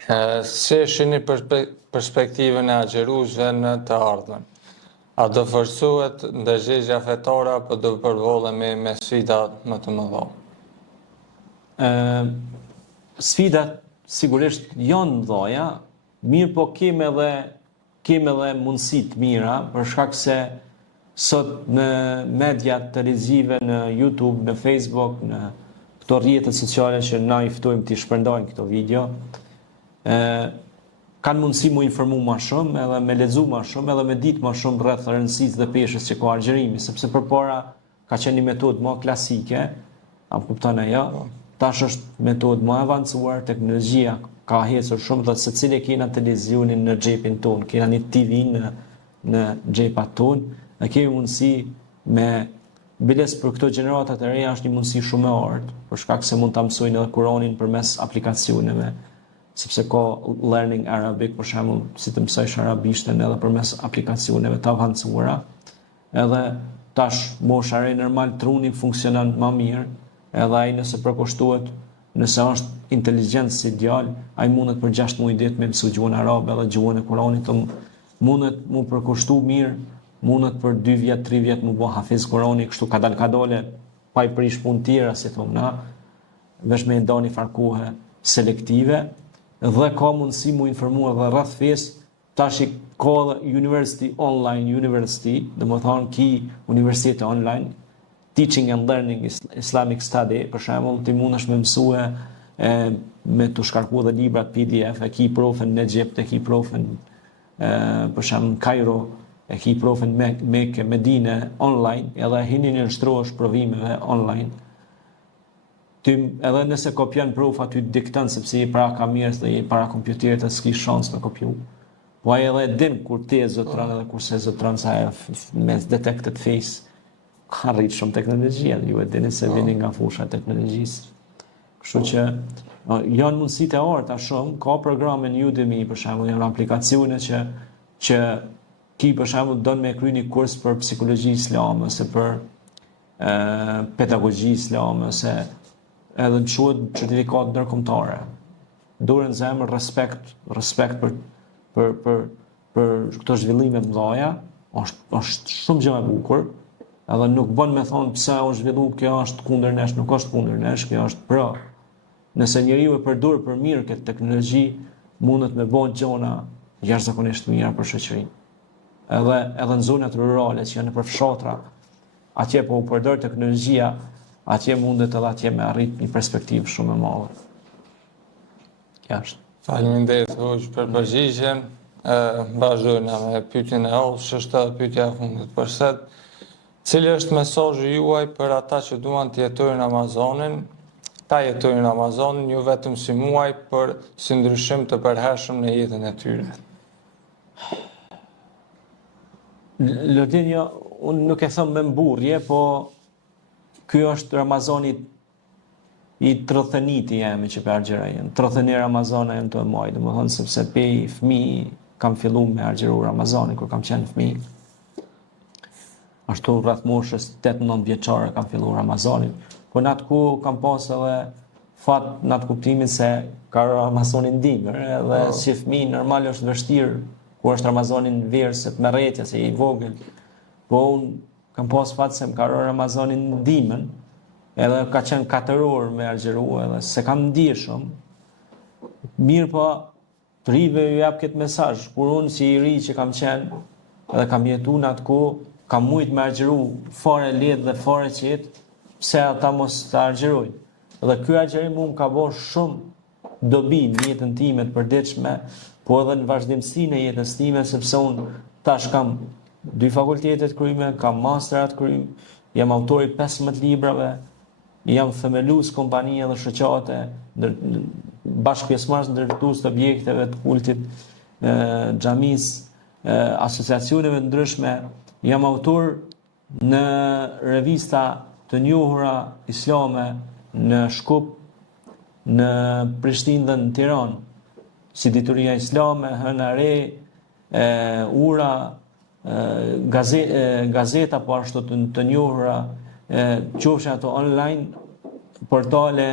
Si e shihni perspektivën e agjeruesve në të ardhmen? A do forcohet ndërgjegjja fetare apo do përvollemi me sfida më të mëdha? Sfidat sigurisht janë mëdha, mirë po kemi edhe mundësi të mira, për shkak se sot në media televizive, në YouTube, në Facebook, në këto rrjetet sociale që na i ftojmë të shpërndajnë këto video, kanë mundësi mu informu ma shumë, edhe me lexu ma shumë, edhe me ditë ma shumë rreth rëndësisë dhe peshës që ka agjerimi, sepse përpara ka qenë një metodë më klasike, a kupton ajo? Tash është metodë më avancuar, teknologjia ka hecur shumë dhe secili kena televizionin në xhepin ton, kena një TV në xhepat ton, ne kemi mundësi me biles për këto gjeneratat e reja është një mundësi shumë e artë, për shkak se mund ta mësojnë edhe Kur'anin përmes aplikacioneve, sepse ka learning Arabic, për shembull, si të mësojsh arabishtën edhe përmes aplikacioneve të avancuara. Edhe tash mosha e normal truni funksionon më mirë, edhe ai nëse përkushtohet, nëse është inteligjencë si djalë, ai mundet për 6 muaj ditë me mësu gjuhën arabe edhe gjuhën e Kuranit, mundet mu përkushtu mirë, mundet për 2 vjet, 3 vjet mu bë hafiz Kurani, kështu kadale pa i prish punë tjera, si thonë na, veç me ndani farkohe selektive, dhe ka mundësi mu informuar dhe rreth fesë, tash ka university online university, domethënë ki universitet online, teaching and learning Islamic study, për shembull, ti mundesh me mësue me të shkarku dhe librat PDF, e ki profën në Egjipt, e ki profën për shembull Kairo, e ki profën Mekë, Medine online, edhe hini në nështrohesh provimeve online. Ty edhe nëse kopjon prof aty dikton sepse i para kamerës dhe i para kompjuterit s'ki shans me kopju. Po ai edhe din kur ti e zotron edhe kurse zotron sa me detected face ka rrit shumë teknologjia, ju e dini se vini nga fusha e teknologjisë. Kështu që janë mundësitë e arta shumë, ka programe në Udemy për shembull, janë aplikacione që ki për shembull don me kry një kurs për psikologji islame, ose për pedagogji islame, ose edhe në quhet certifikat ndërkombëtare. Dorën zemër respekt për këto zhvillime të mëdha, është shumë gjë e bukur. Edhe nuk bën me thonë pse u zhvillu, kjo është kundër nesh, nuk është kundër nesh, kjo është pro. Nëse njeriu e përdor për mirë këtë teknologji, mundet me bën gjona jashtëzakonisht mira për shoqërinë. Edhe në zonat rurale që janë nëpër fshatra, atje po u përdor teknologjia, atje mundet edhe atje me arrit një perspektivë shumë e madhe. Kjo është. Faleminderit hoq për përgjigjen. Vazhdojmë me pyetjen e hoqës, është pyetja e fundit për sot. Cili është mesazhi juaj për ata që duan të jetojnë Amazonin, ta jetojnë Amazonin, ju vetëm si muaj për si ndryshim të përhershëm në jetën e tyre? Lodinja, unë nuk e them me mburje, po ky është Ramazani i 30-niti jemi që për argjerajën. 30 Ramazana jemi të muaj, dhe më thonë sepse pej fëmijë kam fillu me argjeru Ramazanin, kur kam qenë fëmijë. Ashtu rreth moshës 8-9 vjeçare kam filluar Ramazanin, po në atë ku kam pas edhe fat në atë kuptimin se ka Ramazanin dimër, edhe si fëmijë normal është vështirë kur është Ramazanin verë se të merretja se i vogël. Po unë kam pas fat se më ka Ramazanin dimën, edhe ka qenë 4 orë me argjeru, edhe se kam ndjeshëm. Mirë po të rive ju jap këtë mesazh, kur unë si i ri që kam qenë edhe kam jetu në atë ku, kam mujt me argjeru fare lehtë dhe fare qetë, pse ata mos të argjerojnë. Dhe ky argjerim më ka bërë shumë dobi në jetën time të përditshme, po edhe në vazhdimsinë e jetës time, sepse unë tash kam 2 fakultetet kryme, kam masterat kryme, jam autori 15 librave, jam themelues kompanie dhe shoqate, bashkëpjesëmarrës ndërtues të objekteve të kultit, xhamis, asociacioneve ndryshme. Jam autor në revista të njohura islame në Shkup, në Prishtinë dhe në Tiranë, si Dituria Islame, Hëna Re, Ura, gazeta po ashtu të njohura, qofshin ato online, portale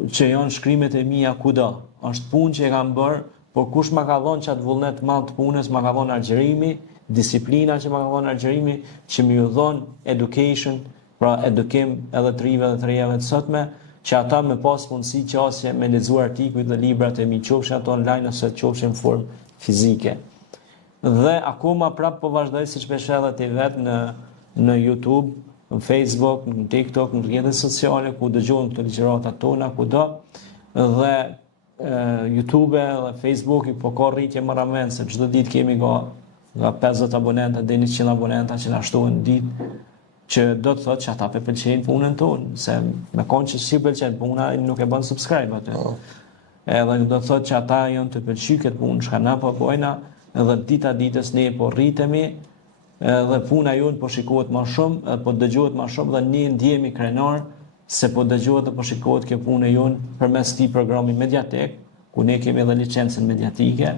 që janë shkrimet e mia kudo. është punë që e kam bërë, por kush ma ka dhonë që atë vullnet madh të punës, ma ka dhonë argjerimi, disiplina që ma ka dhonë argjerimi, që mi u dhonë education, pra edukim edhe të rive dhe të rejave të sotme, që ata me pas mundësi qasje me lexuar artikuj dhe librat e mi qofshin ato online ose qofshin në formë fizike. Dhe akoma prap po vazhdoj si shpeshellet e vetë në YouTube, në Facebook, në TikTok, në rrjetet sociale, ku dëgjojmë këto ligjërata tona, kudo, dhe YouTube dhe Facebook po ka rritje më rament, se çdo ditë kemi nga 50 abonenta deri në 100 abonenta që na shtohen ditë, që do të thotë që ata pe pëlqejnë punën tonë, se me konë që si pëlqen puna, nuk e bën subscribe aty. Edhe do të thotë që ata janë të pëlqyer këtë punë, çka na po bojna, edhe dita ditës ne po rritemi, edhe puna jonë po shikohet më shumë, po dëgjohet më shumë dhe ne ndihemi krenar se po dëgjohet dhe po shikohet kjo punë jonë përmes këtij programi Mediatek, ku ne kemi edhe licencën mediatike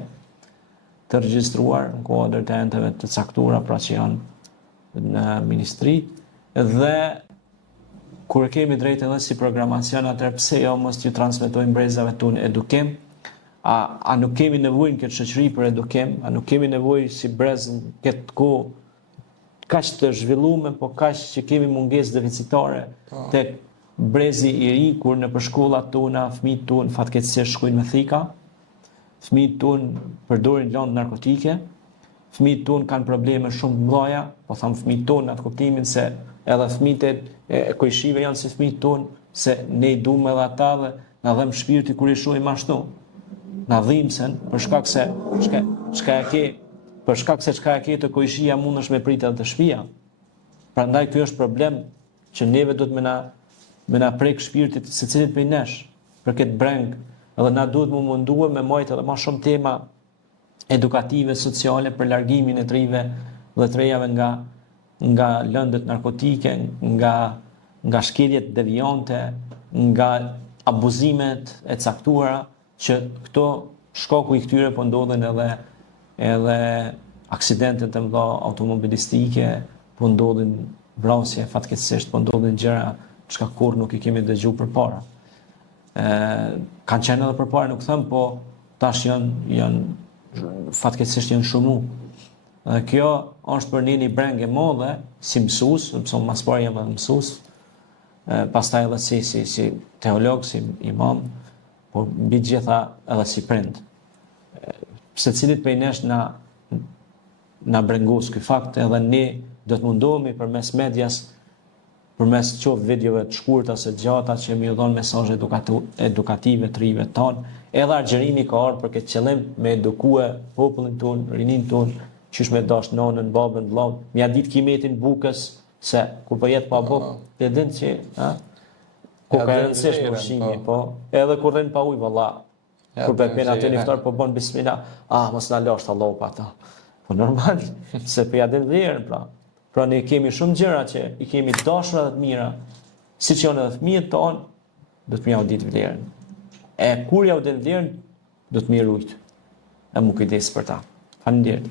të regjistruar në kuadër të enteve të caktuara, pra që janë në ministri, dhe kur kemi drejtë edhe si programacion, atëherë pse jo mos t'ju transmetojmë brezave tonë edukim? A nuk kemi nevojë në këtë shoqëri për edukim? A nuk kemi nevojë si brez në këtë kohë kaq të zhvilluar, po kaq që kemi mungesë deficitare tek brezi i ri, kur në shkollat tona fëmijët tonë fatkeqësisht shkojnë me thika, fëmijët tonë përdorin lëndë narkotike, fëmijët tonë kanë probleme shumë të mëdha, po tham fëmijët tonë në atë kuptimin se edhe fëmijët e kojshive janë si fëmijët tonë, se ne i duam edhe ata dhe na dhem shpirti kur i shohim ashtu. Na dhimbsen për shkak se çka e ke të kojshia mundesh me pritë edhe të shtëpia. Prandaj ky është problem që neve do të me na prek shpirtit secilit prej nesh për këtë breng, edhe na duhet më munduar me majtë edhe më shumë tema edukative, sociale për largimin e të rive dhe të rejave nga lëndët narkotike, nga shkeljet devijante, nga abuzimet e caktuara, që këto shkaku i këtyre po ndodhen edhe aksidentet të mëdha automobilistike, po ndodhin vrasje, fatkeqësisht po ndodhin gjëra çka kur nuk i kemi dëgjuar përpara. Kanë qenë edhe përpara, nuk them, po tash janë fatkeqësisht janë shumë. Dhe kjo është për një breng e madhe si mësues, sepse unë mas pari jam edhe mësues, pastaj edhe si teolog, si imam, por mbi gjitha edhe si prind. Secilit prej nesh na brengos ky fakt, edhe ne do të mundohemi përmes medias, përmes qoftë videove të shkurta ose të gjata që më dhon mesazhe edukative të rive tonë, edhe argjerimi ka ardhur për këtë qëllim, me edukue popullin ton, rinin ton, qysh me dash nonën, babën, vllahun, mja ditë kimetin bukës, se kur po jetë pa bukë, e din që, ku ka rëndësisht ushqimi, po, edhe kur rrin pa ujë, valla, kur pe atë iftar po bën bismillah, mos na lash Allahu pa ata. Po normal, se po ja din vlerën, pra. Pra ne kemi shumë gjëra që i kemi dashur edhe të mira, siç janë edhe fëmijët tonë, do të më jau ditë vlerën. E kur jau din vlerën, do të më rujt. E mu kujdes për ta. Faleminderit.